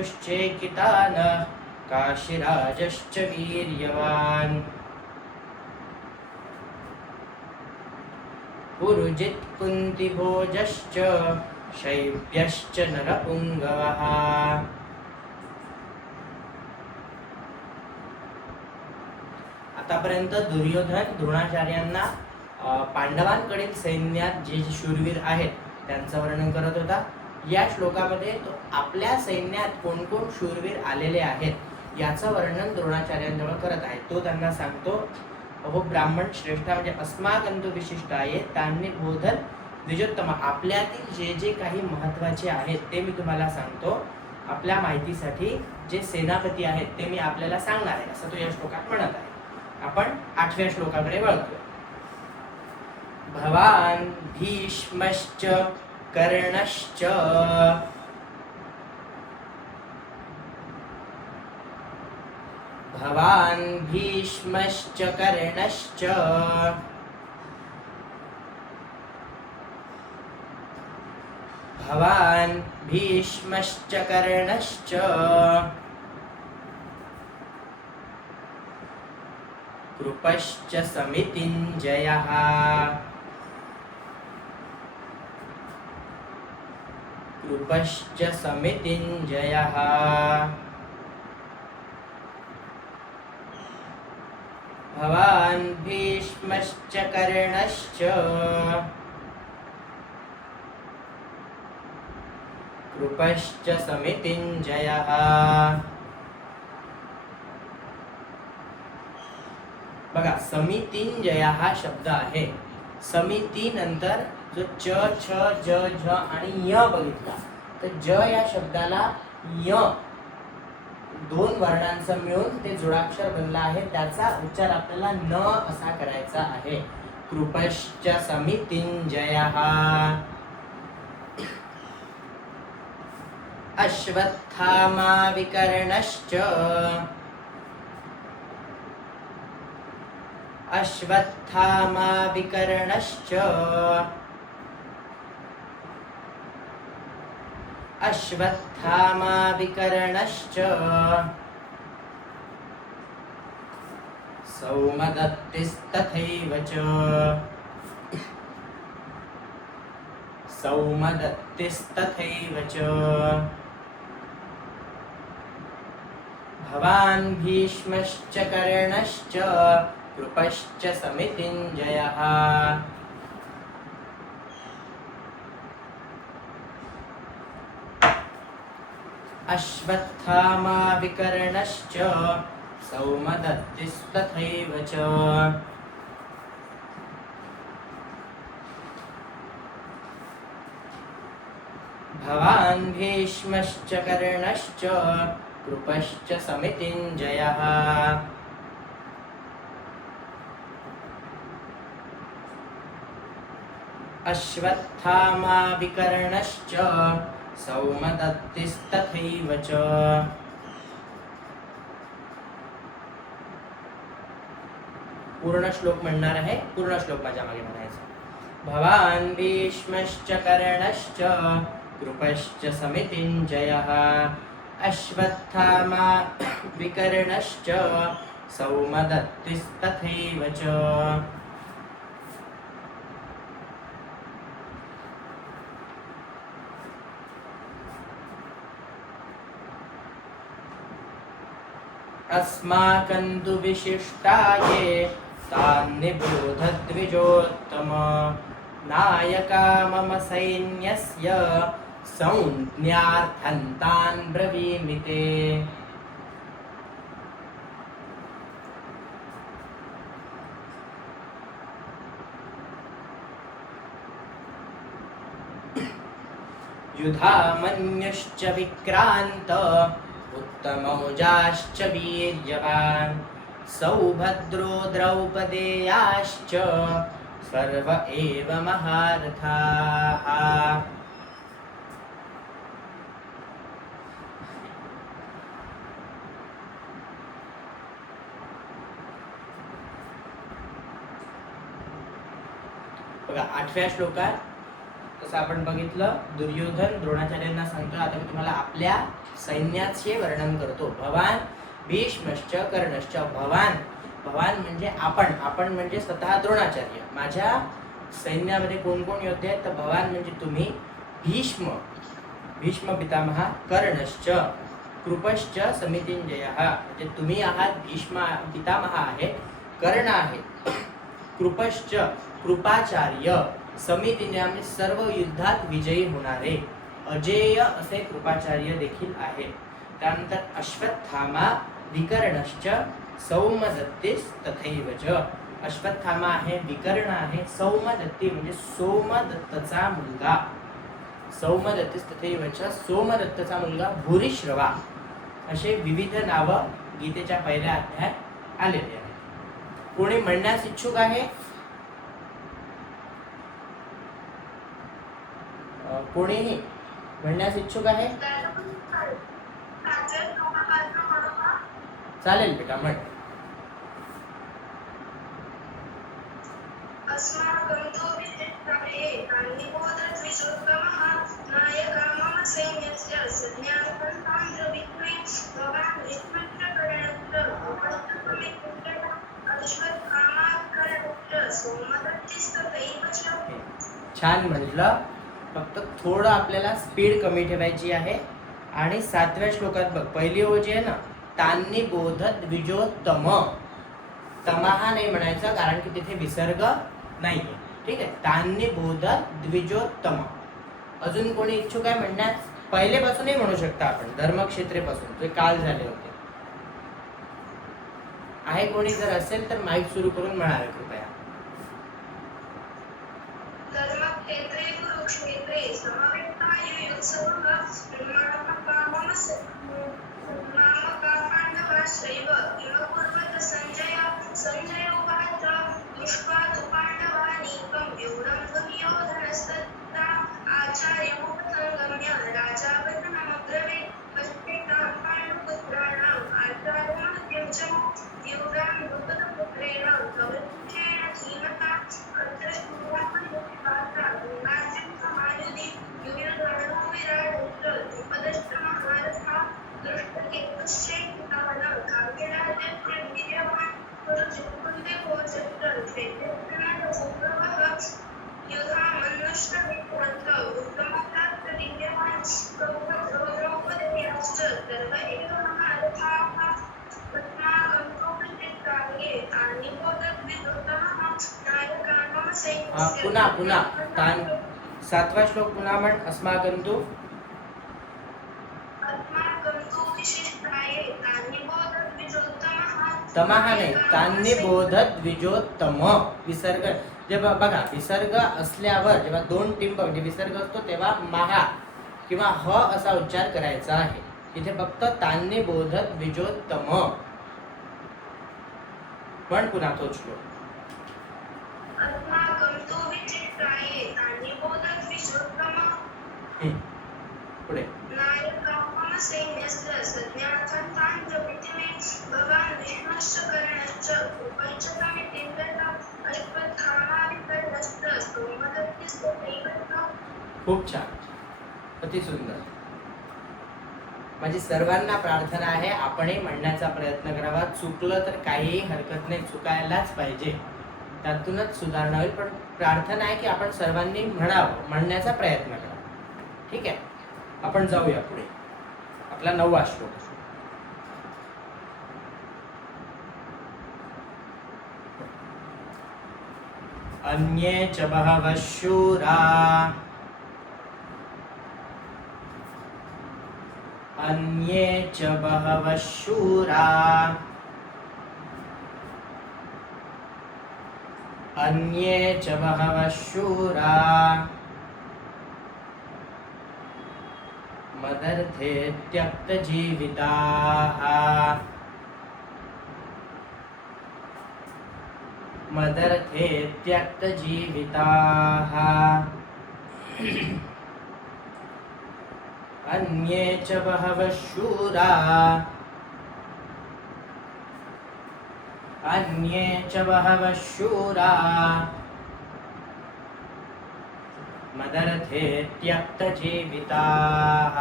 धृष्टकेतुश्चेकितानः काशीराजश्च वीर्यवान् पुरुजित् कुन्तिभोजश्च शैब्यश्च नरपुङ्गवः आतापर्यंत दुर्योधन द्रोणाचार्यांना पांडवांकडील सैन्यात जे शूरवीर आहेत त्यांचं वर्णन करत होता. या श्लोकामध्ये तो आपल्या सैन्यात कोण कोण शूरवीर आलेले आहेत याचं वर्णन द्रोणाचार्यांजवळ करत आहे. तो त्यांना सांगतो, अहो ब्राह्मण श्रेष्ठ म्हणजे अस्माकं तु विशिष्टाये तान्निबोधत द्विजोत्तम, आपल्यातील जे जे काही महत्त्वाचे आहेत ते मी तुम्हाला सांगतो. आपल्या माहितीसाठी जे सेनापती आहेत ते मी आपल्याला सांगणार आहे असं तो या श्लोकात म्हणत आहे. आपण 8व्या श्लोकाकडे वळतो. भवान भीष्मश्च कर्णश्च भवान भीष्मश्च कर्णश्च भवान भीष्मश्च कर्णश्च कृपश्च समितिञ्जयः कृपश्च समितिञ्जयः भवान् भीष्मश्च कर्णश्च कृपश्च समितिञ्जयः. बघा समितिञ्जय हा शब्द आहे. समिती नंतर जो च छ ज झ आणि य बघितला तर ज या शब्दाला य दोन वर्णांचं मिळून ते जोडाक्षर बनलं आहे, त्याचा उच्चार आपल्याला न असा करायचा आहे. कृपश्च समितिंजयः. अश्वत्थामा विकर्णश्च. अश्वत्थामा विकर्णश्च. अश्वत्थामा विकर्णश्च. सौमदत्तिस्तथैव च. सौमदत्तिस्तथैव च. भवान् भीष्मश्च कर्णश्च कृपश्च समितिञ्जयः. अश्वत्थामा विकर्णश्च सौमदत्तिस्तथैव च. भवान् भीष्मश्च कर्णश्च कृपश्च समितिञ्जयः. अश्वत्थामा विकर्णश्च सौमदत्तिस्तथैव च. पूर्ण श्लोक म्हणणार आहे, पूर्ण श्लोक माझ्या मागे म्हणायचा. भवान् भीष्मश्च कर्णश्च कृपश्च समितिञ्जयः. अश्वत्थामा विकर्णश्च सौमदत्तिस्तथैव च. अस्माकं तु विशिष्टाये तान्निबोधद्विजोत्तम. नायका मम सैन्यस्य संज्ञार्थं तान् ब्रवीमि ते. युधामन्युश्च विक्रान्त उत्तमौजाश्च वीर्यवान्. सौभद्रो द्रौपदेयाश्च सर्व एव महारथाः. बघा 8व्या श्लोकात तसं आपण बघितलं, दुर्योधन द्रोणाचार्यांना सांगतो आता मी तुम्हाला आपल्या सैन्याचे वर्णन करतो. भवान भीष्मश्च कर्णश्च. भवान, भवान म्हणजे आपण, आपण म्हणजे स्वतः द्रोणाचार्य. माझ्या सैन्यामध्ये कोण कोण योद्धे आहेत तर भवान म्हणजे तुम्ही, भीष्म, भीष्म पितामह, कर्णश्च कृपश्च समितिंजयः म्हणजे तुम्ही आहात, भीष्म पितामह आहेत, कर्ण आहेत, कृपश्च कृपाचार्य, समितीने म्हणजे सर्व युद्धात विजयी होणारे, अजेय असे कृपाचार्य देखील आहेत. त्यानंतर अश्वत्थामा विकर्णश्च सौमदत्तिस तथैव च. अश्वत्थामा आहे, विकर्ण आहे, सौमदत्ती म्हणजे सोमदत्तचा मुलगा, सौमदत्तिस तथैव च सोमदत्तचा मुलगा भूरिश्रवा. असे विविध नावं गीतेच्या पहिल्या अध्यायात आलेले आहेत. कोणी म्हणण्यास इच्छुक आहे? कोणीही म्हणण्यास इच्छुक आहे? चालेल बेटा, म्हण. छान म्हटलं, फक्त थोडं आपल्याला स्पीड कमी ठेवायची आहे. आणि 7व्या श्लोकात बघ, पहिली ओळ जी आहे ना, तान्नी बोध द्विजोत्तम. तमाहा नाही म्हणायचं कारण की तिथे विसर्ग नाहीये. ठीक आहे, तान्नी बोध द्विजोत्तम. अजून कोणी इच्छुक आहे म्हणण्यात? पहिलेपासूनही म्हणू शकता आपण, धर्मक्षेत्रेपासून, ते काल झाले होते. आहे कोणी? जर असेल तर माईक सुरू करून म्हणावे कृपया. धर्मक्षेत्रे कुरुक्षेत्रे समवेताय युत्सवः नामका धृतराष्ट्रैव किमकुर्वत संजय संजय उवाच दृष्ट्वा तु पाण्डवानीकं व्यूढं दुर्योधनस्तथा आचार्यमुपसंगम्य राजा वचनमब्रवीत् पश्येतां पाण्डुपुत्राणाम् आचार्यमद्यं च व्यूढां द्रुपदपुत्रेण कवचेन धीमता अत्र शूरापरिवाता गुणार्जुन समायुधि युयुधानो विराटश्च द्रुपदश्च महारथा दृष्टकेतुश्चैतावनं काव्यराजप्रवीर्यवान् कुरुचित्कुन्देवोचश्च श्वेतस्नानसुप्रभः युधामन्युष्टविक्रमः उत्तमप्राप्तवीर्यवान् द्रौपदेयाश्च सर्व एव महारथाः तस्माकं कौरवचित्ताये तानि बोधद्विदुत्तमः नायकान् मम सैन्यस्य पुन्हा सातवा श्लोक पुन्हा म्हण. अस्माकं तु अस्माकं तु विशिष्टाये तानि बोधद्विदुत्तमः तमः नाही, तान्नी बोधत द्विजोत्तम. विसर्ग जेव्हा बघा, विसर्ग असल्यावर जेव्हा दोन टिंब म्हणजे विसर्ग असतो तेव्हा महा किंवा ह असा उच्चार करायचा आहे. इथे फक्त तान्नी बोधत द्विजोत्तम. पण पुन्हा तो श्लोक. अस्माकं तु विचित्राये तानि बोधद्विदुत्तमः पुढे नायकाः मम सैन्यस्य सज्ञार्थं तान् प्रभृति मे भवान् विष्णुश्च कर्णश्च कृपञ्च तमिति तथा अश्वत्थामाविकर्णश्च सोमदत्तश्च दैवतः. खूप छान, अति सुंदर. माझी सर्वांना प्रार्थना आहे, आपणही म्हणण्याचा प्रयत्न करावा. चुकलं तर काहीही हरकत नाही, चुकायलाच पाहिजे, त्यातूनच सुधारणा होईल. पण प्रार्थना आहे की आपण सर्वांनी म्हणावं, म्हणण्याचा प्रयत्न करावा. ठीक आहे, आपण जाऊया पुढे. आपला 9वा श्लोक. अन्ये च बहवः शूरा अन्ये च बहवः शूरा अन्ये च बहवः शूरा मदर्थे त्यक्तजीविताः मदर्थे त्यक्तजीविताः अन्ये च बहवः शूरा अन्ये च बहवः शूरा मदर्थे त्यक्तजीविताः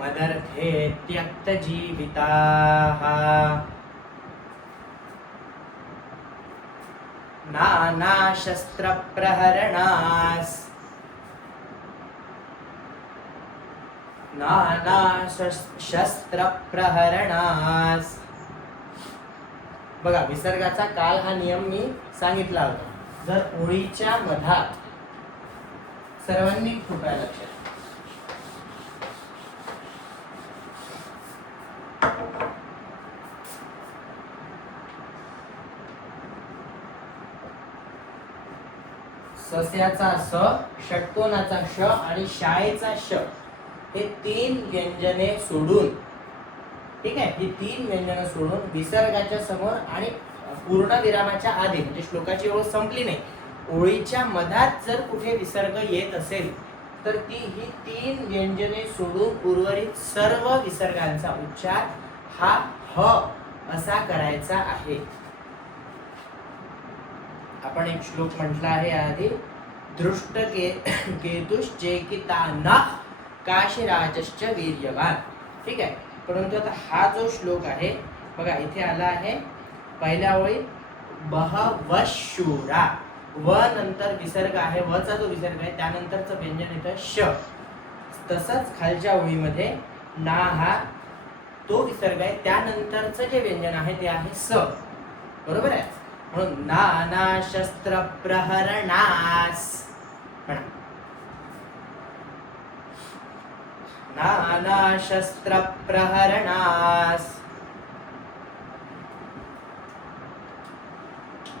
मदर्थे त्यक्तजीविताः नानाशस्त्रप्रहरणास् नानाशस्त्रप्रहरणास्. बघा, विसर्गाचा काल हा नियम मी सांगितला होता. जर ओळीच्या मधात सर्वांनी कृपया लक्षात, सस्याचा स, षटकोनाचा ष आणि शाळेचा श हे 3 व्यंजने सोडून, ठीक आहे, ही 3 व्यंजनं सोडून विसर्गाच्या समोर आणि पूर्ण विरामाच्या आधी, म्हणजे श्लोकाची ओळ संपली नाही, ओळीच्या मधात जर कुठे विसर्ग येत असेल तर ही 3 व्यंजने सोडून उर्वरित सर्व विसर्गांचा उच्चार हा ह असा करायचा आहे. आपण एक श्लोक म्हटला आहे आधी, दृष्ट केतुश्चेकितानः काशीराजश्च वीर्यवान. ठीक आहे, परंतु आता हा जो श्लोक आहे बघा, इथे आला आहे पहिल्या ओळीत बहवः शूरा, व नंतर विसर्ग आहे, वचा जो विसर्ग आहे त्यानंतरचं व्यंजन येतं श. तसंच खालच्या ओळीमध्ये ना हा तो विसर्ग आहे, त्यानंतरचं जे व्यंजन आहे ते आहे स. बरोबर आहे, म्हणून नानाशस्त्रप्रहरणास म्हणा, नानाशस्त्रप्रहरणास,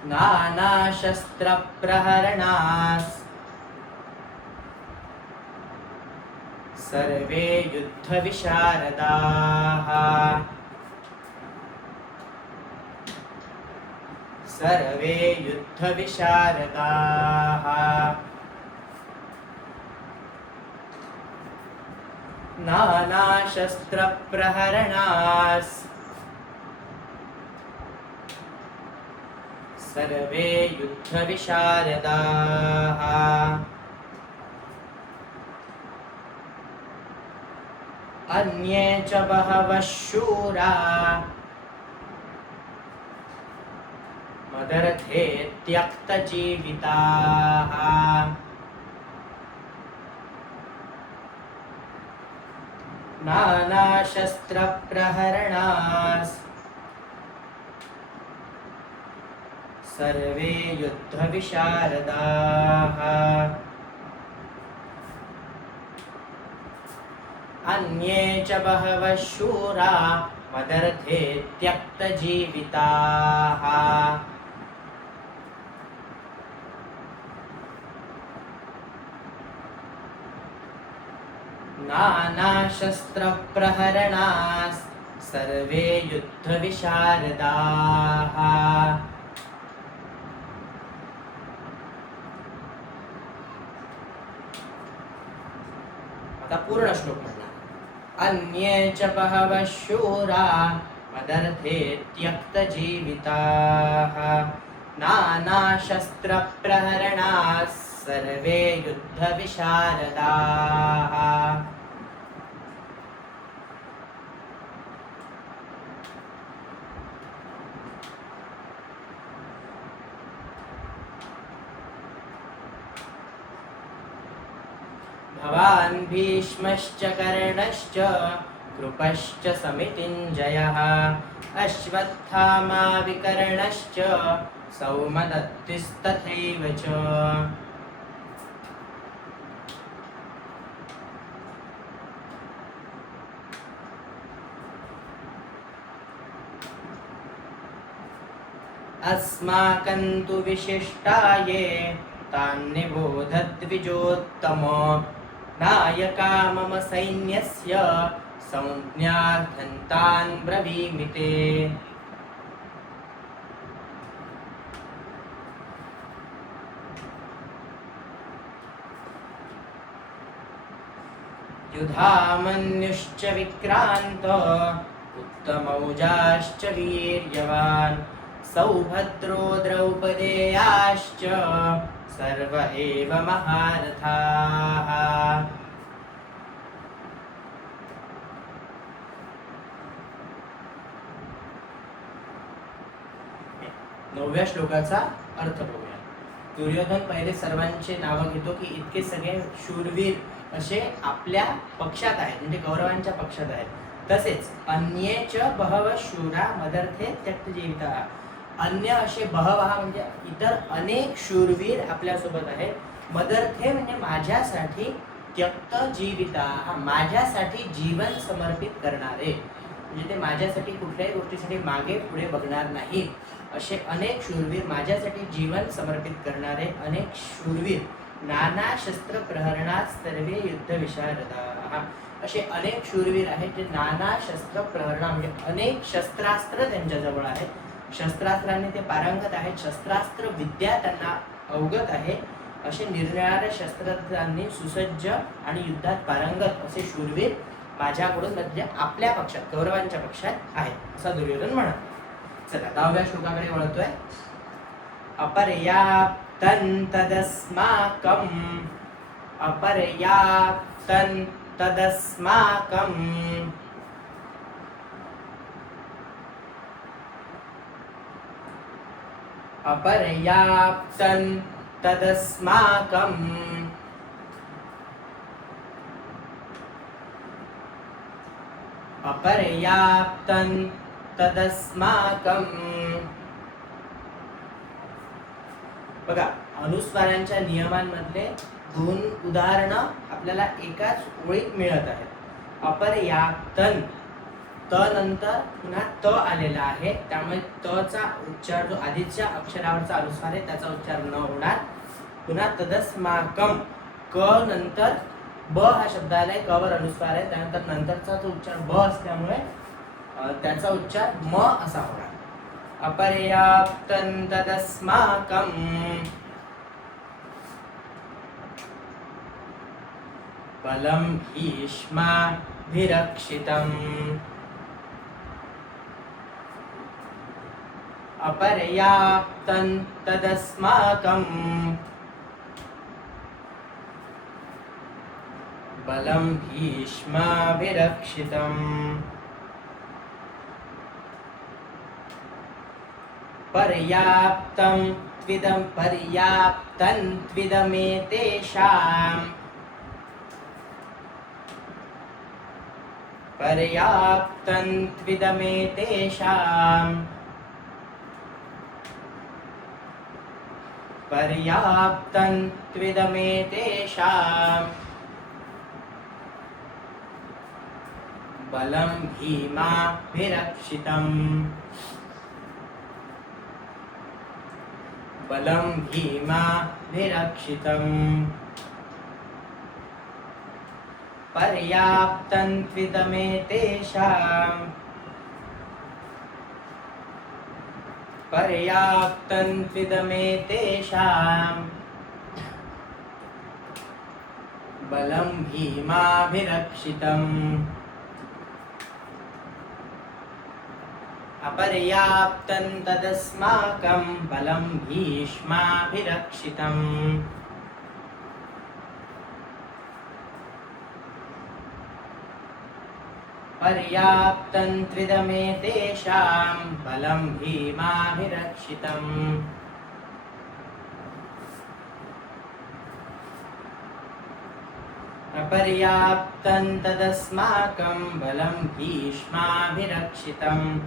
नानाशस्त्रप्रहरणास, सर्वे युद्धविशारदाः सर्वे युद्धविशारदाः नानाशस्त्रप्रहरणाः सर्वे युद्धविशारदाः अन्ये च बहवः शूरा मदर्थे त्यक्तजीविताः नानाशस्त्रप्रहरणाः सर्वे युद्धविशारदाः अन्ये च बहवः शूरा मदर्थे त्यक्तजीविताः नानाशस्त्रप्रहरणाः सर्वे युद्धविशारदाः आता पूर्ण श्लोक म्हणणार अन्ये च बहवः शूरा मदर्थे त्यक्तजीविताः नानाशस्त्रप्रहरणाः सर्वे युद्धविशारदाः भवान् भीष्मश्च कर्णश्च कृपश्च समितिञ्जयः अश्वत्थामा विकर्णश्च सौमदत्तिस्तथैव च अस्माकं तु विशिष्टाये तान्निबोधद्विजोत्तमो नायका मम सैन्यस्य संज्ञार्थं तान् ब्रवीमि ते युधामन्युश्च विक्रान्त उत्तमौजाश्च वीर्यवान् सौभद्रो द्रौपदेयाश्च सर्व एव महारथाः नवव्या श्लोकाचा अर्थ बघूया. दुर्योधन पहिले सर्वांचे नावं घेतो की इतके सगळे शूरवीर असे आपल्या पक्षात आहेत, म्हणजे कौरवांच्या पक्षात आहेत. तसेच अन्ये च बहवः शूरा मदर्थे त्यक्तजीविताः, अन्य असे बहवः म्हणजे इतर अनेक शूरवीर आपल्यासोबत आहेत. मदर्थे म्हणजे माझ्यासाठी, त्यक्त जीविताः माझ्यासाठी जीवन समर्पित करणारे, म्हणजे ते माझ्यासाठी कुठल्याही गोष्टीसाठी मागे पुढे बघणार नाही. असे अनेक शूरवीर, माझ्यासाठी जीवन समर्पित करणारे अनेक शूरवीर. नाना शस्त्र प्रहरणात सर्वे युद्ध विशारदाः, असे अनेक शूरवीर आहेत जे नाना शस्त्र प्रहरणा म्हणजे अनेक शस्त्रास्त्र त्यांच्याजवळ आहेत. शस्त्रास्त्रांनी ते पारंगत आहेत, शस्त्रास्त्र विद्या त्यांना अवगत आहे. असे निरनिराळ्या शस्त्रास्त्रांनी सुसज्ज आणि युद्धात पारंगत असे शूरवीर माझ्याकडून म्हणजे आपल्या पक्षात, कौरवांच्या पक्षात आहेत, असा दुर्योधन म्हणत. चला 10व्या श्लोकाकडे वळतोय. अपर्याप्तं तदस्माकं, अपर्याप्तं तदस्माकं अपर्याप्तं तदस्माकं अपर्याप्तं तदस्माकं. बघा, अनुस्वारांच्या नियमांमधले 2 उदाहरणं आपल्याला एकाच ओळीत मिळत आहेत. अपर्याप्तन, त नंतर पुन्हा त आलेला आहे, त्यामुळे त चा उच्चार जो आधीच्या अक्षरावरचा अनुस्वार आहे त्याचा उच्चार न होणार. पुन्हा तदस्माकम, क नंतर ब हा शब्द आलाय, क वर अनुस्वार आहे, त्यानंतर नंतरचा जो उच्चार ब असल्यामुळे त्याचा उच्चार म असा होणार. अपर्याप्तं तदस्माकं बलं भीष्माभिरक्षितम्. अपर्याप्तं तदस्माकं बलं भीष्माभिरक्षितम्. पर्याप्तं त्विदमेतेषां पर्याप्तं त्विदमेतेषां पर्याप्तं त्विदमेतेषां बलं भीमाभिरक्षितम्. बलं भीमाभिरक्षितम्. पर्याप्तं त्विदमेतेषां पर्याप्तं त्विदमेतेषां बलं भीमाभिरक्षितम्. अपर्याप्तं तदस्माकं बलं भीष्माभिरक्षितम्. पर्याप्तं त्विदमेतेषां बलं भीमाभिरक्षितम्. अपर्याप्तं तदस्माकं बलं भीष्माभिरक्षितम्.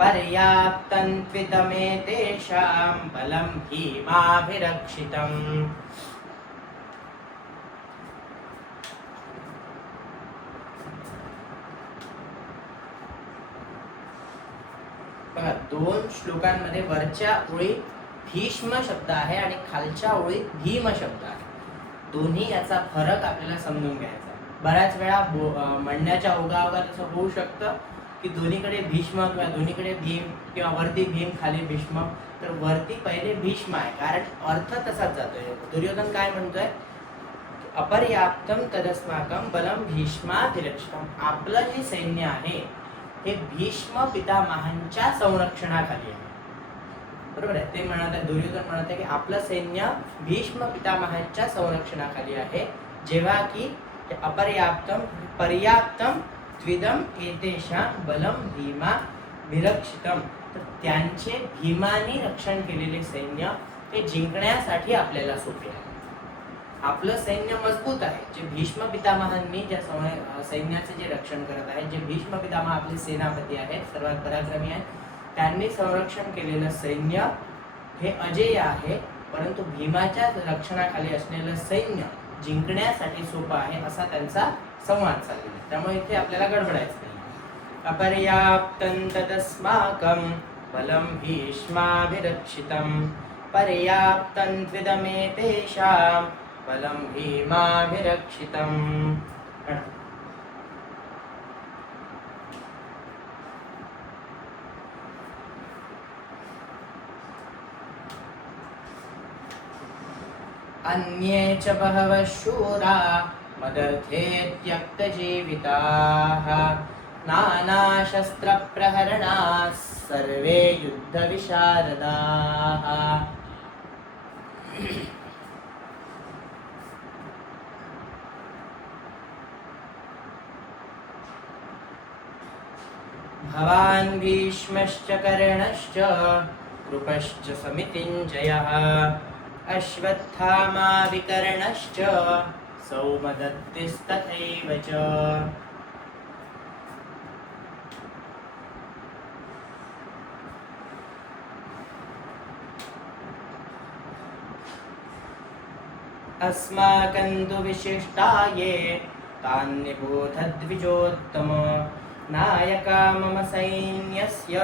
पर्याप्तं त्विदमेतेषां बलं भीमाभिरक्षितम्. बघा, दोन श्लोकांमध्ये वरच्या ओळीत भीष्म शब्द आहे आणि खालच्या ओळीत भीम शब्द आहे. दोन्ही याचा फरक आपल्याला समजून घ्यायचा आहे. बऱ्याच वेळा म्हणण्याच्या ओघाओघात असं होऊ शकतं की दोन्हीकडे भीष्म किंवा दोन्हीकडे भीम किंवा वरती भीम खाली भीष्म. तर वरती पहिले भीष्म आहे, कारण अर्थ तसाच जातोय. दुर्योधन काय म्हणतोय? अपर्याप्तं तदस्माकं बलं भीष्माभिरक्षितम्. आपलं जे सैन्य आहे हे भीष्म पितामहांच्या संरक्षणाखाली आहे. बरोबर आहे? ते म्हणत आहे, दुर्योधन म्हणत आहे की आपलं सैन्य भीष्म पितामहांच्या संरक्षणाखाली आहे. जेव्हा की अपर्याप्तं पर्याप्तं त्विदम एतेषां बलं भीमाभिरक्षितम्. तर त्यांचे भीमाने रक्षण केलेले सैन्य हे जिंकण्यासाठी आपल्याला सोपे आहे. आपलं सैन्य मजबूत आहे. जे भीष्म पितामहांनी ज्या सैन्याचे जे रक्षण करत आहेत, जे भीष्म पितामह आपले सेनापती आहेत, सर्वात पराक्रमी आहेत, त्यांनी संरक्षण केलेलं सैन्य हे अजेय आहे. परंतु भीमाच्या रक्षणाखाली असलेलं सैन्य जिंकण्यासाठी सोपं आहे, असा त्यांचा संवाद चाललेला आहे. त्यामुळे इथे आपल्याला गडबडायचं नाही. अपर्याप्तं तदस्माकं बलं भीष्माभिरक्षितम्. पर्याप्तं त्विदमेतेषां बलं भीमाभिरक्षितम्. अन्ये च बहवः शूरा मदर्थे त्यक्तजीविताः नानाशस्त्रप्रहरणाः सर्वे युद्धविशारदाः. भवान् भीष्मश्च कर्णश्च कृपश्च समितिञ्जयः अश्वत्थामा विकर्णश्च सौमदत्तिस्तथैव च. अस्माकं तु विशिष्टा ये तान्निबोधद्विजोत्तम नायका मम सैन्यस्य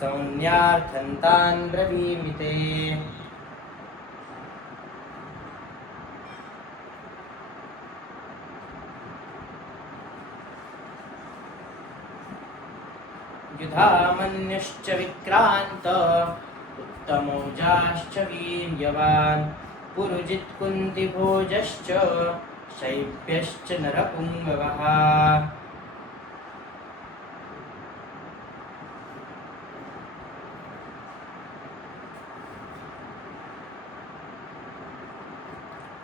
सौम्यार्थं तान् ब्रवीमि ते. युधामन्युश्च विक्रांत उत्तमौजाश्च वीर्यवान् पुरुजित् कुन्तिभोजश्च शैब्यश्च नरपुङ्गवः।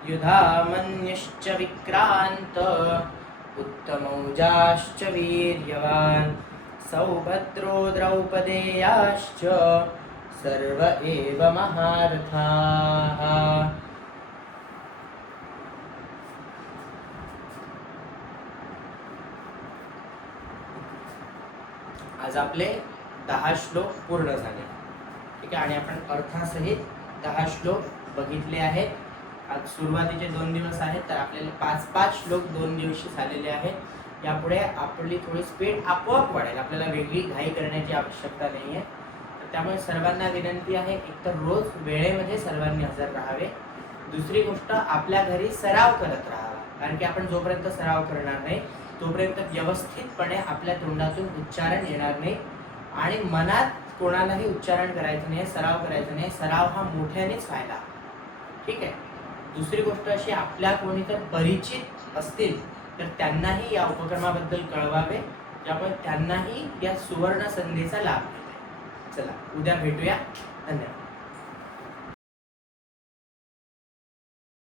युधामन्युश्च विक्रांत उत्तमौजाश्च वीर्यवान् सौभद्रो द्रौपदेयाश्च सर्व एव महारथाः। आज आपले 10 श्लोक पूर्ण झाले, ठीक आहे, आणि आपण अर्थासहित 10 श्लोक बघितले आहेत. आज सुरुवातीचे 2 दिवस आहेत, तर आपल्याला 5-5 श्लोक 2 दिवशी झालेले आहेत. यापुढे आपली थोडी स्पीड आपोआप वाढेल, आपल्याला वेगळी घाई करण्याची आवश्यकता नाही आहे. तर त्यामुळे सर्वांना विनंती आहे, एकतर रोज वेळेमध्ये सर्वांनी हजर राहावे. दुसरी गोष्ट, आपल्या घरी सराव करत राहावा, कारण की आपण जोपर्यंत सराव करणार नाही तोपर्यंत व्यवस्थितपणे आपल्या तोंडातून उच्चारण येणार नाही आणि मनात कोणालाही उच्चारण करायचं नाही, सराव करायचा नाही. सराव हा मोठ्यानेच व्हायला, ठीक आहे. दुसरी गोष्ट अशी, आपल्या कोणी तर परिचित असतील तर त्यांनाही या उपक्रमाबद्दल कळवावे, ज्यामुळे त्यांनाही या सुवर्ण संधीचा लाभ मिळेल. चला, उद्या भेटूया. धन्यवाद.